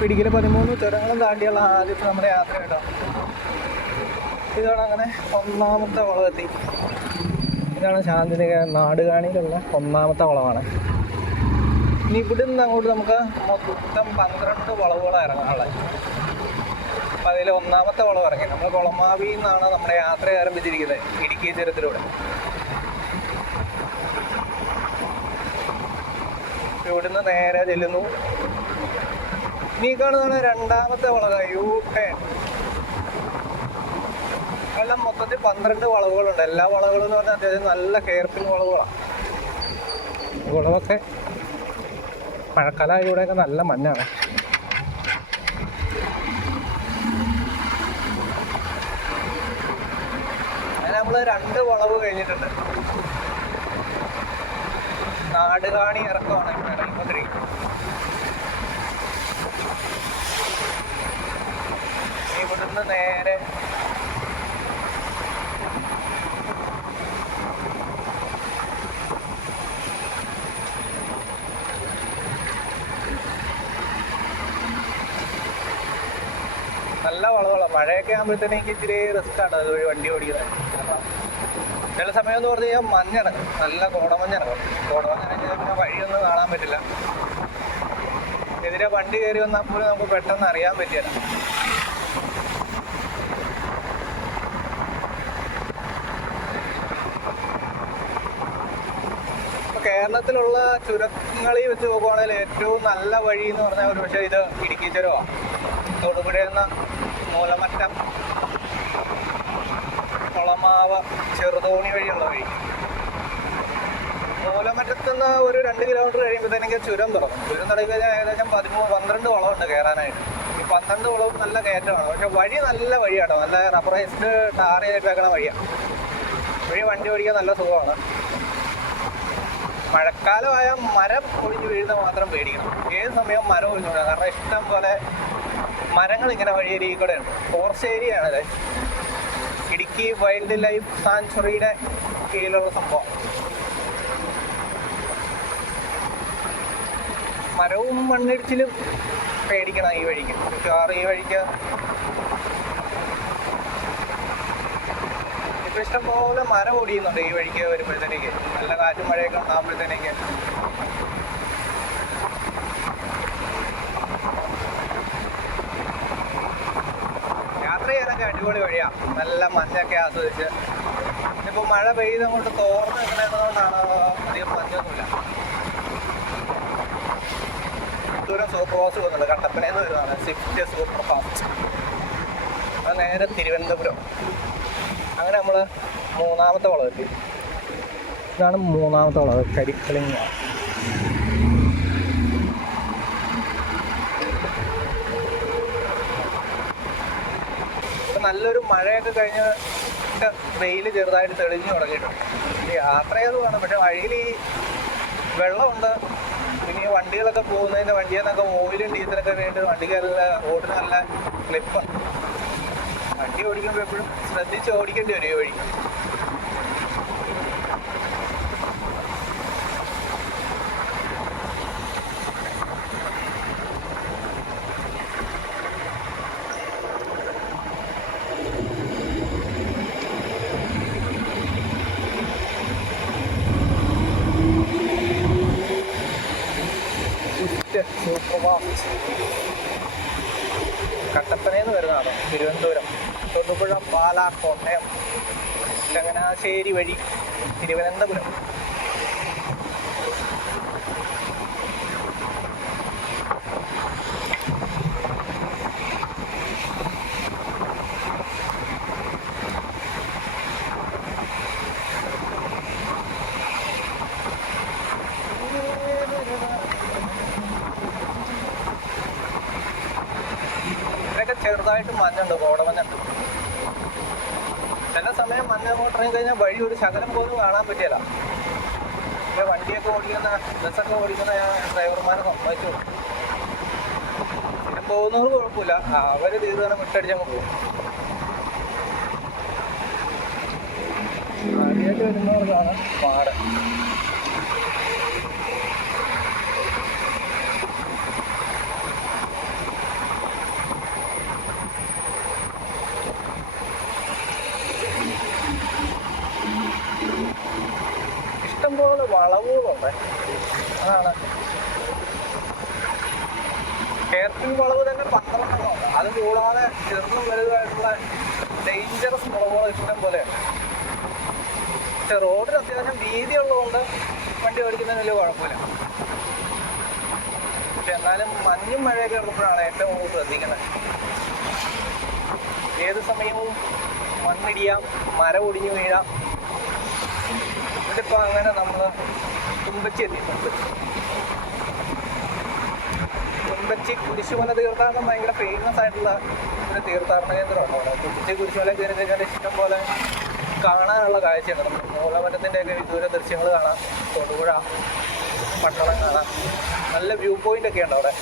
പിടിക്കൽ പതിമൂന്ന് ചുരങ്ങളും താണ്ടിയുള്ള ആദ്യത്തെ നമ്മുടെ യാത്ര കേട്ടോ. ഇതാണ് അങ്ങനെ ഒന്നാമത്തെ വളമെത്തി ഇതാണ് ശാന്തിനികേതൻ നാടുകാണിയിലുള്ള ഒന്നാമത്തെ വളവാണ്. ഇനി ഇവിടെ നിന്ന് അങ്ങോട്ട് നമുക്ക് മൊത്തം പന്ത്രണ്ട് വളവുകളാണ് ഇറങ്ങാനുള്ളത്. അപ്പം അതിൽ ഒന്നാമത്തെ വളം ഇറങ്ങി. നമ്മൾ കുളമാവിയിൽ നിന്നാണ് നമ്മുടെ യാത്ര ആരംഭിച്ചിരിക്കുന്നത് ഇടുക്കി ചുരത്തിലൂടെ. ഇവിടുന്ന് നേരെ ചെല്ലുന്നു. ഇനി രണ്ടാമത്തെ വളക യു എല്ലാം മൊത്തത്തിൽ പന്ത്രണ്ട് വളവുകളുണ്ട്. എല്ലാ വളകളും എന്ന് പറഞ്ഞാൽ അത്യാവശ്യം നല്ല കെയർഫിൻ വളവുകളാണ് വളവൊക്കെ മഴക്കാലം ഇവിടെയൊക്കെ നല്ല മഞ്ഞാണ്. നമ്മൾ രണ്ട് വളവ് കഴിഞ്ഞിട്ടുണ്ട്. നാടുകാണി ഇറക്കമാണ് ഇവിടെ ഇറങ്ങിക്കൊണ്ടിരിക്കുന്നത് ഇവിടുന്ന് നേരെ നല്ല വളവളാണ് മഴയൊക്കെ ആകുമ്പോഴത്തേക്ക് ഇച്ചിരി റിസ്ക് ആണ്. അതുവഴി വണ്ടി ഓടിക്കുന്നത്. ചില സമയം എന്ന് പറഞ്ഞു കഴിഞ്ഞാൽ മഞ്ഞിറങ്ങും നല്ല കോടമഞ്ഞിറങ്ങും കോടമഞ്ഞിറങ്ങിയാൽ പിന്നെ വഴിയൊന്നും കാണാൻ പറ്റില്ല. എതിരെ വണ്ടി കയറി വന്നാൽ പോലും നമുക്ക് പെട്ടെന്ന് അറിയാൻ പറ്റില്ല. കേരളത്തിലുള്ള ചുരങ്ങളിൽ വെച്ച് നോക്കുവാണെങ്കിൽ ഏറ്റവും നല്ല വഴി എന്ന് പറഞ്ഞാൽ ഒരു പക്ഷേ ഇത് ഇടുക്കി ചുരമാണ്. തൊടുപുഴ നിന്ന് മൂലമറ്റം. കുളമാവ് ചെറുതോണി വഴിയുള്ള വഴി. മൂലമറ്റത്തുനിന്ന് ഒരു രണ്ട് കിലോമീറ്റർ കഴിയുമ്പോഴത്തേനെങ്കിൽ ചുരം തുടങ്ങും ചുരം തുടങ്ങി ഏകദേശം പതിമൂന്ന് പന്ത്രണ്ട് വളമുണ്ട് കയറാനായിട്ട്. ഈ പന്ത്രണ്ട് വളവും നല്ല കയറ്റമാണ്. പക്ഷെ വഴി നല്ല വഴിയാട്ടോ. നല്ല റബ്ബറൈസ്ഡ് ടാർ ചെയ്തിട്ടേക്കണ വഴിയാണ് വഴി വണ്ടി ഓടിക്കാൻ നല്ല സുഖമാണ്. മഴക്കാലമായ മരം ഒഴിഞ്ഞു വീഴുന്ന മാത്രം പേടിക്കണം. ഏത് സമയം മരം ഒഴിഞ്ഞു കാരണം ഇഷ്ടം പോലെ മരങ്ങൾ ഇങ്ങനെ വഴിയരികിൽ കൂടെ ഉണ്ട് ഫോറസ്റ്റ് ഏരിയ ആണല്ലേ ഇടുക്കി വൈൽഡ് ലൈഫ് സാങ്ച്വറിയുടെ കീഴിലുള്ള സംഭവം. മരവും മണ്ണിടിച്ചിലും പേടിക്കണം ഈ വഴിക്ക്. മിക്കവാറും ഈ വഴിക്ക് ഇപ്പൊ ഇഷ്ടംപോലെ മരം ഓടിയുന്നുണ്ട് ഈ വഴിക്ക് വരുമ്പോഴത്തേക്ക്. നല്ല കാറ്റും മഴയൊക്കെ ഉണ്ടാകുമ്പോഴത്തേക്ക്. യാത്ര അടിപൊളി വഴിയാ. നല്ല മഞ്ഞൊക്കെ ആസ്വദിച്ച്. ഇപ്പൊ മഴ പെയ്ത് തോർന്ന് നിൽക്കുന്നതുകൊണ്ടാണ് അധികം മഞ്ഞൊന്നുമില്ല ദൂരം സൂപ്പർ ഫാസ്റ്റ് പോകുന്നുണ്ട്. കട്ടപ്പനയിൽ നിന്ന് വരുന്നതാണ്. സ്വിഫ്റ്റ് സൂപ്പർ ഫാസ്റ്റ് അത് നേരെ തിരുവനന്തപുരം. അങ്ങനെ നമ്മൾ മൂന്നാമത്തെ വളം എത്തി ഇതാണ് മൂന്നാമത്തെ വളവ്. കരിക്കലിങ്ങ. നല്ലൊരു മഴയൊക്കെ കഴിഞ്ഞ് വെയിൽ ചെറുതായിട്ട് തെളിഞ്ഞു തുടങ്ങിയിട്ടുണ്ട്. യാത്ര ചെയ്ത് വേണം പക്ഷെ വഴിയിൽ ഈ വെള്ളമുണ്ട്. പിന്നെ ഈ വണ്ടികളൊക്കെ പോകുന്നതിന്റെ വണ്ടിയിൽ നിന്നൊക്കെ ഓയിലും ഡീസലൊക്കെ വേണ്ടി വണ്ടിക്ക് നല്ല റോഡിന് നല്ല ക്ലിപ്പ് വണ്ടി ഓടിക്കുമ്പോൾ എപ്പോഴും ശ്രദ്ധിച്ച് ഓടിക്കേണ്ടി വരും ഈ വഴി സ്വിഫ്റ്റ് സൂപ്പർ ഫാസ്റ്റ് കട്ടപ്പനയിൽ നിന്ന് വരുന്നതാണ് തിരുവനന്തപുരം. തൊടുപുഴ പാലാ കോട്ടയം. ചങ്ങനാശ്ശേരി വഴി തിരുവനന്തപുരം. ചെറുതായിട്ട് മഞ്ഞുണ്ട് കോടമഞ്ഞുണ്ട് ചില സമയം മഞ്ഞ അങ്ങോട്ട് ഇറങ്ങി കഴിഞ്ഞാൽ വഴി ഒരു ശകലം പോലും കാണാൻ പറ്റിയല്ല പിന്നെ വണ്ടിയൊക്കെ ഓടിക്കുന്ന ബസ്സൊക്കെ ഓടിക്കുന്ന ഡ്രൈവർമാരെ സമ്മതിച്ചു. സ്ഥിരം പോകുന്നവർ കുഴപ്പമില്ല. അവർ തീർന്നു വിട്ടടിച്ചങ്ങ് പോകും. ആദ്യമായിട്ട് വരുന്നവർക്കാണ് പാട്. ഉണ്ട് അതാണ്. കേരളത്തിൽ വളവ് തന്നെ പന്ത്രണ്ടെണ്ണം ഉണ്ട് അത് കൂടാതെ ചെറുതും വലുതായിട്ടുള്ള ഡേഞ്ചറസ് വളവുകൾ ഇഷ്ടം പോലെയുണ്ട് പക്ഷെ റോഡിന് അത്യാവശ്യം വീതി ഉള്ളതുകൊണ്ട് വണ്ടി ഓടിക്കുന്നതിന് വലിയ കുഴപ്പമില്ല. പക്ഷെ എന്നാലും മഞ്ഞും മഴയൊക്കെ ഉള്ളപ്പോഴാണ് ഏറ്റവും കൂടുതൽ ശ്രദ്ധിക്കുന്നത്. ഏത് സമയവും മണ്ണിടിയാം മരം ഒടിഞ്ഞു വീഴാം. ഇതിപ്പോൾ അങ്ങനെ നമ്മൾ തുമ്പച്ചി. എത്തി തുമ്പച്ചി കുരിശുമല തീർത്ഥാടനം ഭയങ്കര ഫേമസ് ആയിട്ടുള്ള ഒരു തീർത്ഥാടന കേന്ദ്രമാണ് അവിടെ. തുമ്പച്ചി കുരിശുമല കയറി കഴിഞ്ഞാൽ ഇഷ്ടം പോലെ കാണാനുള്ള കാഴ്ചയുണ്ട് മൂലമരത്തിന്റെ ഒക്കെ വിദൂര ദൃശ്യങ്ങൾ കാണാം. തൊടുപുഴ പട്ടണം കാണാം. നല്ല വ്യൂ പോയിന്റ് ഒക്കെ ഉണ്ട് അവിടെ.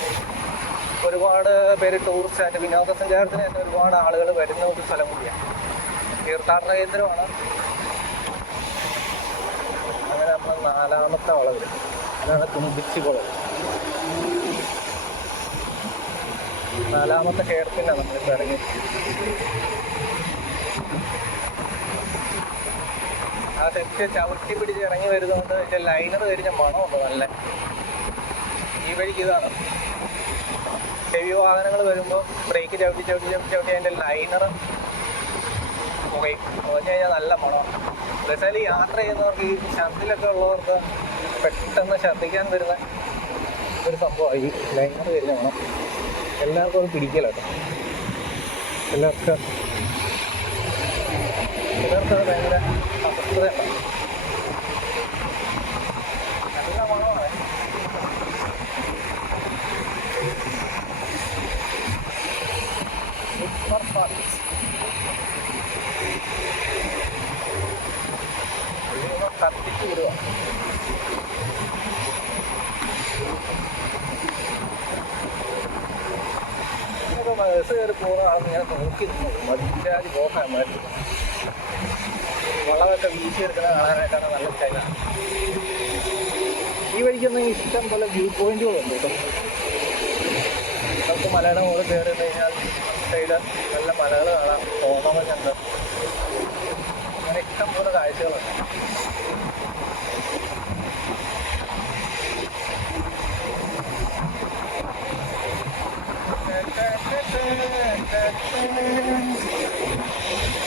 ഒരുപാട് പേര് ടൂറിസ്റ്റ് ആയിട്ട് വിനോദസഞ്ചാരത്തിന് തന്നെ ഒരുപാട് ആളുകൾ വരുന്ന ഒരു സ്ഥലം കൂടിയാണ്. തീർത്ഥാടന കേന്ദ്രമാണ്. അങ്ങനെ നമ്മൾ നാലാമത്തെ വളവ്. അതാണ് തുമ്പിച്ച് കുളം നാലാമത്തെ നമ്മൾ നമ്മളിപ്പോൾ ഇറങ്ങി. ആ തെറ്റ് ചവിട്ടി പിടിച്ച് ഇറങ്ങി വരുന്നതുകൊണ്ട് ഇതിന്റെ ലൈനർ കരിഞ്ഞ മണമുണ്ട് നല്ല. ഈ വഴിക്ക് ഇതാണ്. ഹെവി വാഹനങ്ങൾ വരുമ്പോൾ ബ്രേക്ക് ചവിട്ടി ചവിട്ടി ചവിട്ടി ചവിട്ടി അതിന്റെ ലൈനർ പുകയും പുകഞ്ഞു കഴിഞ്ഞാൽ നല്ല മണമാണ്. എന്നുവെച്ചാൽ യാത്ര ചെയ്യുന്നവർക്ക് ഈ ഛർദിലൊക്കെ ഉള്ളവർക്ക് പെട്ടെന്ന് ഛർദ്ദിക്കാൻ വരുന്ന ഒരു സംഭവമാണ് ഈ ലൈനർ വരുന്നതാണ് എല്ലാവർക്കും അത് പിടിക്കലോ എല്ലാവർക്കും എല്ലാവർക്കും അത് ഭയങ്കര അസ്വസ്ഥതയുണ്ടാവും നല്ല മണമാണ്. കത്തിച്ച് വിടുക കയറി പോകുന്ന ആളെന്ന് ഞാൻ നോക്കി നിന്നു. മതിച്ചാതി പോകാമായിരുന്നു വളമൊക്കെ കാണാനായിട്ടാണ് നല്ല ചൈന ഈ വഴിക്കൊന്നും ഇഷ്ടം പോലെ വ്യൂ പോയിന്റുകളുണ്ട് കേട്ടോ. നമുക്ക് മലയുടെ മുകളിൽ കയറി കഴിഞ്ഞാൽ സൈഡ് നല്ല മലകൾ കാണാം. തോന്നമഞ്ഞുണ്ട് അങ്ങനെ ഇഷ്ടം പോലെ കാഴ്ചകളുണ്ട്.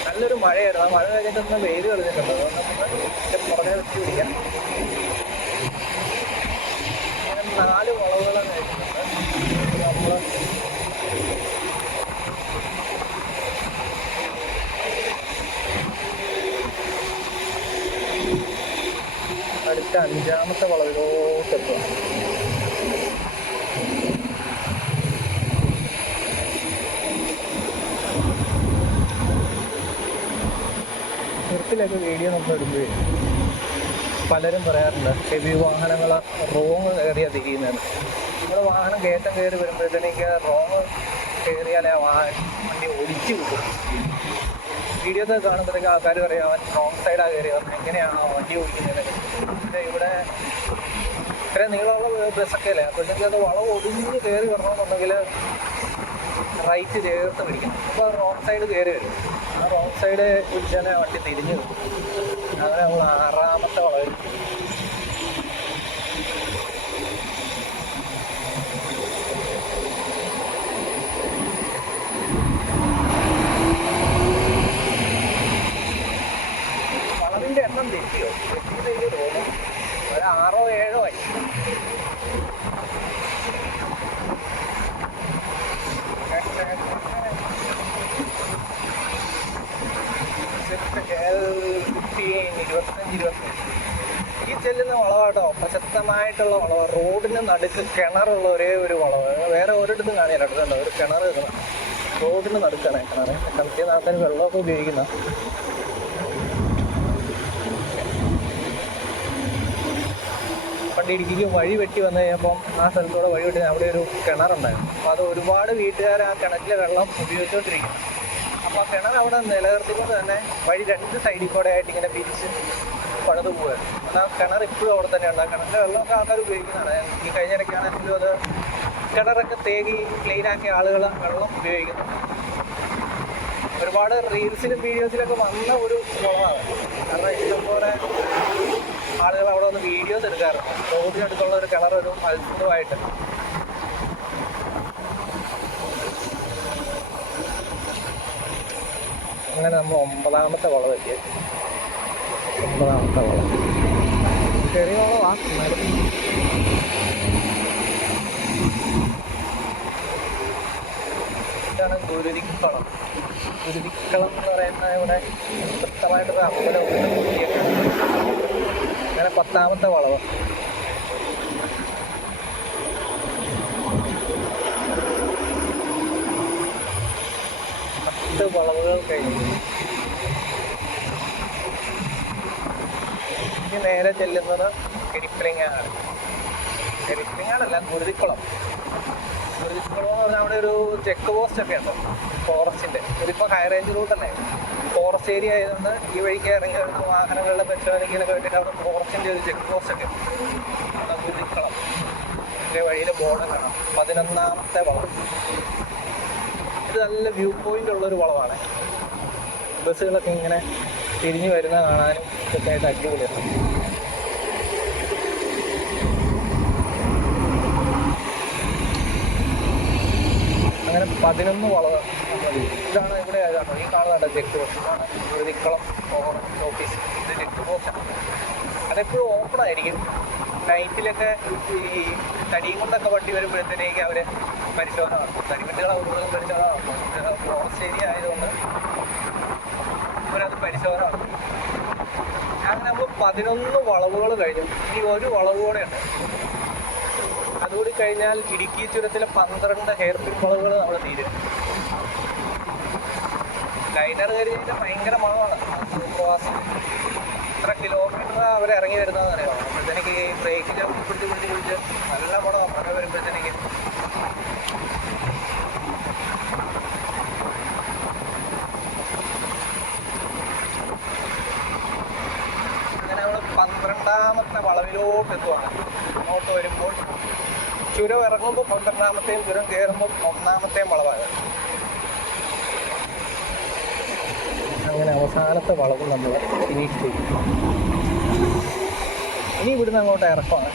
നല്ലൊരു മഴയായിരുന്നു. ആ മഴ കഴിഞ്ഞിട്ടൊന്ന് വെയിൽ കളിച്ചിട്ടുണ്ട് അതുകൊണ്ട് പുറകെ വെച്ച് പിടിക്കാം. നാല് കഴിച്ചിട്ടുണ്ട് നമ്മൾ അടുത്ത അഞ്ചാമത്തെ വളവിലോട്ട് എത്തുക വീഡിയോ നമ്മൾ ഇടുമ്പോഴേ പലരും പറയാറുണ്ട് ഹെവി വാഹനങ്ങൾ റോങ് കയറിയാ തിരിയുന്നതെന്ന്. നമ്മുടെ വാഹനം കയറ്റം കയറി വരുമ്പോഴത്തേക്ക് റോങ് കയറിയാലേ ആ വാഹനം വണ്ടി ഒലിച്ചു കിട്ടും വീഡിയോസ് കാണുമ്പോഴത്തേക്ക് ആൾക്കാർ പറയും അവൻ റോങ് സൈഡാണ് കയറി അവൻ എങ്ങനെയാണ് വണ്ടി ഓടിക്കുന്നതിനൊക്കെ പക്ഷേ ഇവിടെ ഇത്ര നീളമുള്ള ബസ്സൊക്കെ അല്ലേ അപ്പോഴത്തേക്ക് അത് വളവ് ഒടിഞ്ഞ് കയറി വരണമെന്നുണ്ടെങ്കിൽ റൈറ്റ് ചേർത്ത് പിടിക്കണം. അപ്പോൾ റോങ് സൈഡ് കയറി വരും. റോങ് സൈഡ് പിടിച്ചാൽ വണ്ടി തിരിഞ്ഞു അങ്ങനെ നമ്മൾ ആറാമത്തെ വളവിൽ. വളവിന്റെ എണ്ണം തെറ്റിയോ? തെറ്റിയതേക്ക് തോന്നും ഒരു ആറോ ഏഴോ ആയി. ഇരുപത്തഞ്ച് ഈ ചെല്ലുന്ന വളവാട്ടോ പ്രശസ്തമായിട്ടുള്ള വളവ്. റോഡിന് നടുക്ക് കിണറുള്ള ഒരേ ഒരു വളവ്. വേറെ ഒരിടത്തും കാണിയാൽ അടുത്തുണ്ട് ഒരു കിണർ കിടക്കണം റോഡിന് നടുക്കാണ് കിണറ്. കളിക്കുന്ന ആൾക്കാർ വെള്ളമൊക്കെ ഉപയോഗിക്കുന്ന. പണ്ട് ഇടുക്കിക്ക് വഴി വെട്ടി വന്നു കഴിഞ്ഞപ്പം ആ സ്ഥലത്തൂടെ വഴി വെട്ടി അവിടെ ഒരു കിണറുണ്ടായിരുന്നു. അപ്പോൾ അത് ഒരുപാട് വീട്ടുകാർ ആ കിണറ്റിലെ വെള്ളം ഉപയോഗിച്ചുകൊണ്ടിരിക്കും അപ്പോൾ കിണർ അവിടെ നിലനിർത്തിക്കൊണ്ട് തന്നെ വഴി രണ്ട് സൈഡിൽ കൂടെ ആയിട്ട് ഇങ്ങനെ പിരിച്ച് പണിത് പോവുകയാണ്. എന്നാൽ കിണർ ഇപ്പോഴും അവിടെ തന്നെയുണ്ട് ആ കിണറിലെ വെള്ളമൊക്കെ ആൾക്കാർ ഉപയോഗിക്കുന്നതാണ്. ഈ കഴിഞ്ഞ ഇടയ്ക്കാണെങ്കിലും അത് കിണറൊക്കെ തേകി ക്ലീനാക്കിയ ആളുകൾ വെള്ളം ഉപയോഗിക്കുന്നു. ഒരുപാട് റീൽസിലും വീഡിയോസിലൊക്കെ വന്ന ഒരു കുളമാണ് കാരണം ഇഷ്ടംപോലെ ആളുകൾ അവിടെ വന്ന് വീഡിയോസ് എടുക്കാറുണ്ട്. റോഡിനടുത്തുള്ള ഒരു കിണർ ഒരു അത്ഭുതമായിട്ട് അങ്ങനെ നമ്മൾ ഒമ്പതാമത്തെ വളം ഒമ്പതാമത്തെ വളം. ചെറിയ വളവാ എന്നാലും. ഇതാണ് ഗുരുതിക്കളം. ഗുരുതിക്കളം എന്ന് പറയുന്ന ഇവിടെ കൃത്യമായിട്ടൊരു അമ്പലം അങ്ങനെ പത്താമത്തെ വളവ് പത്ത് വളവുകൾ കഴിഞ്ഞു. നേരെ ചെല്ലുന്നത് എരിപ്പിളിങ്ങാണ് എരിപ്പിളിങ്ങാണല്ല ഗുരുതിക്കുളം ഗുരുതിക്കുളം എന്ന് പറഞ്ഞാൽ അവിടെ ഒരു ചെക്ക് പോസ്റ്റ് ഒക്കെ ഉണ്ട് ഫോറസ്റ്റിന്റെ. ഇതിപ്പോ ഹൈ റേഞ്ച് റൂട്ട് തന്നെ ഫോറസ്റ്റ് ഏരിയ ആയതുകൊണ്ട് ഈ വഴിക്ക് ഇറങ്ങി വാഹനങ്ങളുടെ പരിശോധനയ്ക്കൊക്കെ വേണ്ടിയിട്ട് അവിടെ ഫോറസ്റ്റിന്റെ ഒരു ചെക്ക് പോസ്റ്റ് ഒക്കെ ഉണ്ട്. ഇതിന്റെ വഴിയിൽ ബോർഡ് കാണാം. പതിനൊന്നാമത്തെ വളം ഇത് നല്ല വ്യൂ പോയിന്റ് ഉള്ള ഒരു വളവാണ്. ബസ്സുകളൊക്കെ ഇങ്ങനെ തിരിഞ്ഞു വരുന്ന കാണാനും ഇതൊക്കെ ആയിട്ട് അടിപൊളിയാണ്. അങ്ങനെ പതിനൊന്ന് വളവ്. ഇതാണ് ഇവിടെ ഏതാണോ ഈ കാണുന്നതാണ് ചെക്ക് ബോക്സ് ഇതാണ് നിക്കളം ഫോറസ്റ്റ് ഓഫീസ്. ഇത് ചെക്ക് പോസ്റ്റാണ് അതെപ്പോഴും ഓപ്പൺ ആയിരിക്കും. നൈറ്റിലൊക്കെ ഈ തടിയും കൊണ്ടൊക്കെ വണ്ടി വരുമ്പോഴത്തേക്ക് അവർ പരിശോധന നടത്തും. തടിവണ്ടികളെ കൂടുതലും പരിശോധന നടത്തും. ഫോറസ്റ്റ് ഏരിയ ആയതുകൊണ്ട് അവരത് പരിശോധന നടത്തും. അങ്ങനെ നമ്മൾ പതിനൊന്ന് വളവുകൾ കഴിഞ്ഞു. ഇനി ഒരു വളവ് കൂടെ ഉണ്ട്. അതുകൂടി കഴിഞ്ഞാൽ ഇടുക്കി ചുരത്തിലെ പന്ത്രണ്ട് ഹെയർ പിൻ വളവുകൾ നമ്മൾ തീരും ലൈനർ കരുതിയിട്ട് ഭയങ്കര മണമാണ്. പ്രവാസി. എത്ര കിലോമീറ്റർ അവർ ഇറങ്ങി വരുന്നതെന്ന് അറിയാം അപ്പോഴത്തേക്ക് ഈ ബ്രേക്ക് ജമ്പ് പിടിച്ച് പിടിച്ച് പിടിച്ച് നല്ല മണം മഴ വരുമ്പോഴത്തേക്ക് അങ്ങനെ പന്ത്രണ്ടാമത്തെ വളവിലോട്ട് എത്തുവാണ്. അങ്ങോട്ട് വരുമ്പോൾ ചുരം ഇറങ്ങുമ്പോൾ പന്ത്രണ്ടാമത്തെയും ചുരം കയറുമ്പോൾ ഒന്നാമത്തെയും വളവാണ്. അങ്ങനെ അവസാനത്തെ വളവ് നമ്മൾ ഫിനിഷ് ചെയ്യും. ഇനി ഇവിടുന്ന് അങ്ങോട്ട് ഇറക്കമാണ്.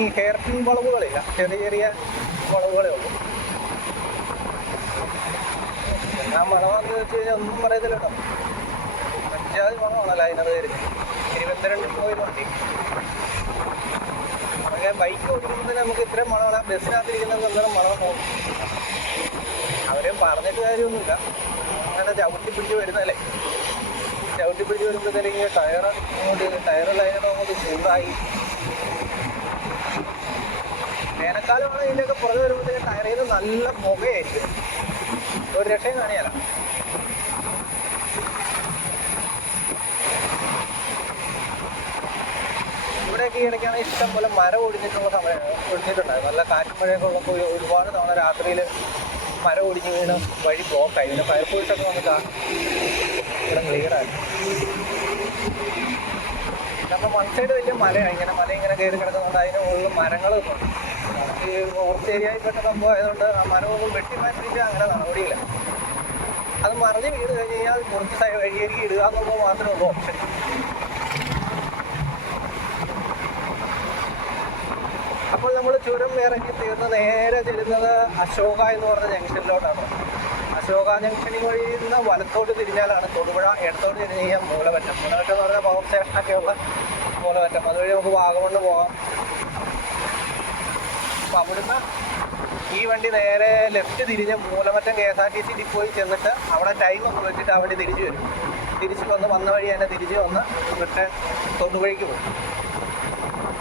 ഈ ഹെയർ പിൻ വളവുകളില്ല. ചെറിയ ചെറിയ വളവുകളേ ഉള്ളൂ. ഞാൻ മണമാണെന്ന് വെച്ച് കഴിഞ്ഞാൽ ഒന്നും പറയത്തില്ല കേട്ടോ. അഞ്ചാറ് മണമാണ് ലൈനർ വരുന്നത്. ഇരുപത്തിരണ്ട് പോയിട്ടുണ്ട് അങ്ങനെ ബൈക്ക് ഓടിക്കുമ്പോൾ നമുക്ക് ഇത്രയും മണമാണ് ബസ്സിനകത്തിരിക്കുന്ന അന്നേരം മണം പോകും അവരെയും പറഞ്ഞിട്ട് കാര്യമൊന്നുമില്ല. അങ്ങനെ ചവിട്ടി പിടിച്ച് വരുന്നതല്ലേ. ചവിട്ടി പിടിച്ച് വരുമ്പോഴത്തേക്ക് ടയർ ഇങ്ങോട്ട് ലൈനർ അങ്ങോട്ട് ചൂടായി. വേനൽക്കാലമാണ് ഇതിന്റെയൊക്കെ പുറത്ത് വരുമ്പോഴത്തേക്ക് ടയറിൽ നല്ല പുകയായിരിക്കും. ഒരു രക്ഷയും കാണിയല്ല ഇവിടെയൊക്കെ ഇടയ്ക്കാണ് ഇഷ്ടം പോലെ മരം ഒടിഞ്ഞിട്ടുള്ള സമയം ഒടിഞ്ഞിട്ടുണ്ടായിരുന്നു നല്ല കാറ്റും മഴയൊക്കെ ഉള്ളപ്പോൾ ഒരുപാട് തവണ രാത്രിയിൽ മരം ഒടിഞ്ഞ് വീണ് വഴി ബ്ലോക്കായി പിന്നെ ഫയർഫോഴ്സൊക്കെ വന്നിട്ടാണ്. നമ്മുടെ വൺ സൈഡ് വലിയ മലയാണ് ഇങ്ങനെ മല ഇങ്ങനെ കയറി കിടക്കുന്നുണ്ട് അതിന് മുകളിൽ മരങ്ങളൊന്നും ഉണ്ട്. ഈ ഫോറസ്റ്റ് ഏരിയയിൽ പെട്ട സംഭവം ആയതുകൊണ്ട് ആ മരമൊന്നും വെട്ടി മാറ്റിയിട്ട് അങ്ങനെ നടപടിയില്ല. അത് മറിഞ്ഞ് വീട് കഴിഞ്ഞ് കഴിഞ്ഞാൽ കുറച്ച് സൈഡ് വഴിയേക്ക് ഇടുക എന്നുള്ളത് മാത്രമേ ഉള്ളൂ ഓപ്ഷൻ അപ്പോൾ നമ്മൾ ചുരം ഇറങ്ങി തീർന്ന് നേരെ ചെല്ലുന്നത് അശോക എന്ന് പറഞ്ഞ ജംഗ്ഷനിലോട്ടാണ് അശോക വഴി നിന്ന് വലത്തോട്ട് തിരിഞ്ഞാലാണ് തൊടുപുഴ ഇടത്തോട്ട് തിരിഞ്ഞ് കഴിഞ്ഞാൽ മൂലമറ്റം മൂലമറ്റം എന്ന് പറഞ്ഞാൽ പവർ സ്റ്റേഷനൊക്കെ ഉള്ള മൂലമറ്റം അതുവഴി നമുക്ക് വാഗമണ് പോകാം അപ്പം അവിടുന്ന് ഈ വണ്ടി നേരെ ലെഫ്റ്റ് തിരിഞ്ഞ് Moolamattom K S R T C ഡിപ്പോയിൽ ചെന്നിട്ട് അവിടെ ടൈം ഒന്ന് വെച്ചിട്ട് ആ വണ്ടി തിരിച്ചു വരും. തിരിച്ചു വന്ന് വന്ന വഴി തന്നെ തിരിച്ച് വന്ന് റിട്ടേൺ തൊടുപുഴയ്ക്ക് പോകും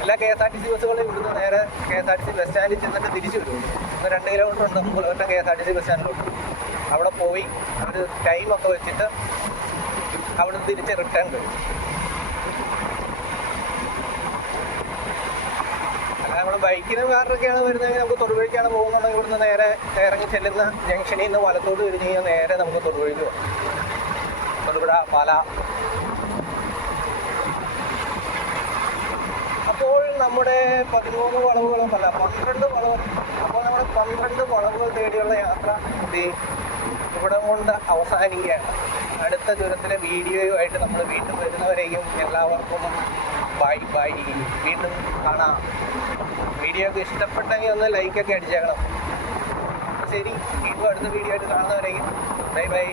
എല്ലാ K S R T C ബസ്സുകളും ഇവിടുന്ന് നേരെ K S R T C bus സ്റ്റാൻഡിൽ ചെന്നിട്ട് തിരിച്ചു വരും. രണ്ട് കിലോമീറ്റർ ഉണ്ട്. Moolamattom K S R T C bus സ്റ്റാൻഡിലോട്ട് അവിടെ പോയി ഒരു ടൈമൊക്കെ വെച്ചിട്ട് അവിടെ തിരിച്ച് റിട്ടേൺ വരും. നമ്മൾ ബൈക്കിന് കാറിനൊക്കെയാണ് വരുന്നതെങ്കിൽ നമുക്ക് തൊടുപുഴയ്ക്കാണ് പോകുന്നുണ്ടെങ്കിൽ ഇവിടുന്ന് നേരെ ഇറങ്ങി ചെല്ലുന്ന ജംഗ്ഷനിൽ നിന്ന് വലത്തോട്ട് തിരിഞ്ഞ് കഴിഞ്ഞാൽ നേരെ നമുക്ക് തൊടുപുഴയ്ക്ക് പോകാം. തൊടുപുഴ പാല. അപ്പോൾ നമ്മുടെ പതിമൂന്ന് വളവുകളും അല്ല പന്ത്രണ്ട് വളവ് അപ്പോൾ നമ്മുടെ പന്ത്രണ്ട് വളവുകൾ തേടിയുള്ള യാത്ര ഇത് ഇവിടെ കൊണ്ട് അവസാനിക്കുകയാണ്. അടുത്ത ദൂരത്തിലെ വീഡിയോയുമായിട്ട് നമ്മൾ വീണ്ടും വരുന്നവരെയും എല്ലാവർക്കും ബൈ ബൈ വീണ്ടും കാണാം. വീഡിയോ ഒക്കെ ഇഷ്ടപ്പെട്ടെങ്കിൽ ഒന്ന് ലൈക്കൊക്കെ അടിച്ചേക്കണം. ശരി വീണ്ടും അടുത്ത വീഡിയോ ആയിട്ട് കാണുന്നവരെയും ബൈ ബൈ